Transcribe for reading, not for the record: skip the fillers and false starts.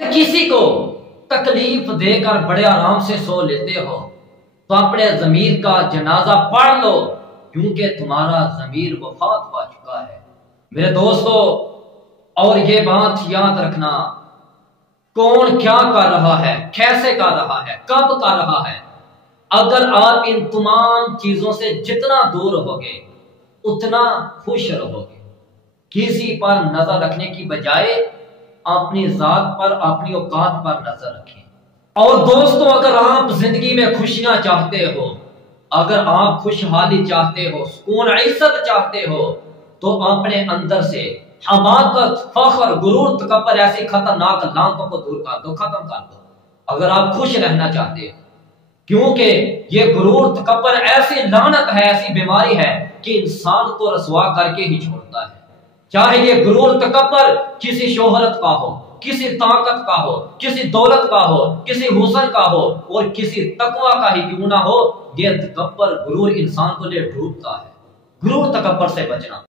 किसी को तकलीफ देकर बड़े आराम से सो लेते हो तो अपने ज़मीर का जनाजा पढ़ लो, क्योंकि तुम्हारा ज़मीर वफात पा चुका है। मेरे दोस्तों, और ये बात याद रखना, कौन क्या कर रहा है, कैसे कर रहा है, कब कर रहा है, अगर आप इन तमाम चीजों से जितना दूर रहोगे उतना खुश रहोगे। किसी पर नजर रखने की बजाय अपनी जात पर, अपनी औकात पर नजर रखें। और दोस्तों, अगर आप जिंदगी में खुशियां चाहते हो, अगर आप खुशहाली चाहते हो, सुकून इज्जत चाहते हो, तो अपने अंदर से हमाकत, फख्र, गुरूर, तकब्बुर ऐसी खतरनाक लानतों को दूर कर दो, खत्म कर दो, अगर आप खुश रहना चाहते हो। क्योंकि ये गुरूर, तकब्बुर ऐसी लानत है, ऐसी बीमारी है कि इंसान को रसवा करके ही छोड़ता है। चाहे ये गुरूर, तकब्बुर किसी शोहरत का हो, किसी ताकत का हो, किसी दौलत का हो, किसी हुस्न का हो, और किसी तकवा का ही क्यों ना हो, ये तकब्बुर, गुरूर इंसान को ले डूबता है। गुरूर, तकब्बुर से बचना।